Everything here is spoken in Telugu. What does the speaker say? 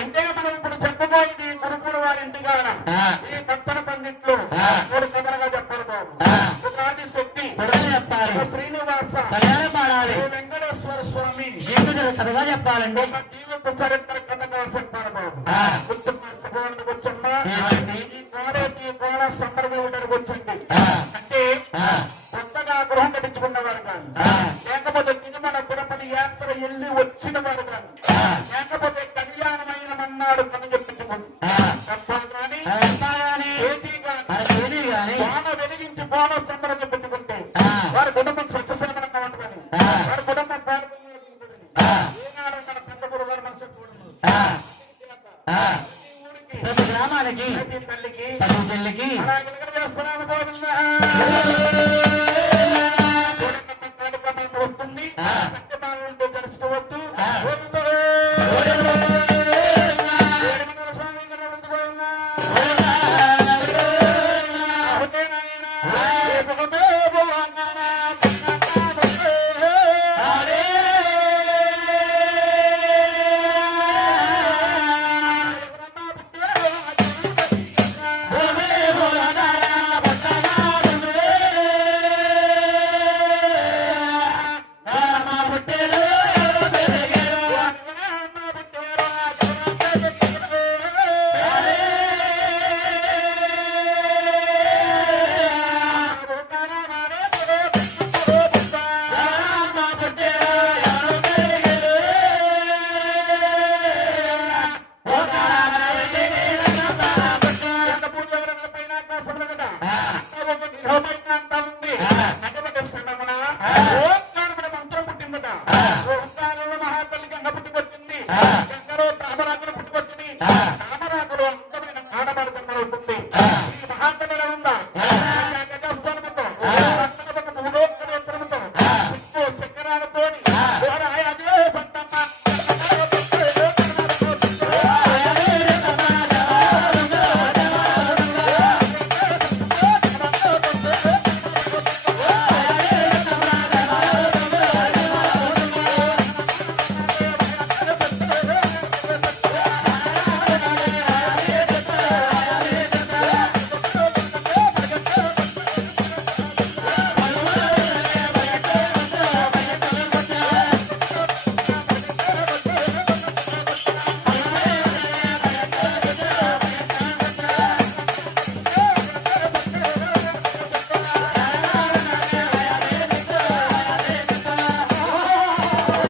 అంటే మనం ఇప్పుడు చెప్పబోయేది గురుకుడు వారి ఇంటికాడ ఈ పచ్చని పందిట్లో మూడు కథలుగా చెప్పారు బాబు. ఒకటి శక్తి శ్రీనివాస వెంకటేశ్వర స్వామి కథగా చెప్పాలండి. ఒక జీవిత చరిత్ర కథగా చెప్పారు బాబు. కూర్చున్న ఈ గోడ సంబరమేమిటని వచ్చింది అంటే కొత్తగా గృహం కట్టించుకున్నవారు కాదు, లేకపోతే తిరుమల తిరుపతి యాత్ర వెళ్ళి వచ్చిన వారు కాదు, లేకపోతే కళ్యాణమైన మన్నాడు కథ చెప్పించుకుంది బాణ వెలిగించి బాణ సంబరం పెట్టుకుంటే వారి కుటుంబం సత్యశీలంగా ఉంటుందని, వారి కుటుంబం ఏనాడు మన పెద్ద గురువు గారు మనసు ప్రతి గ్రామానికి తల్లికి చెల్లికి అలాగే చేస్తున్నాము వస్తుంది. తెలుసుకోవద్దు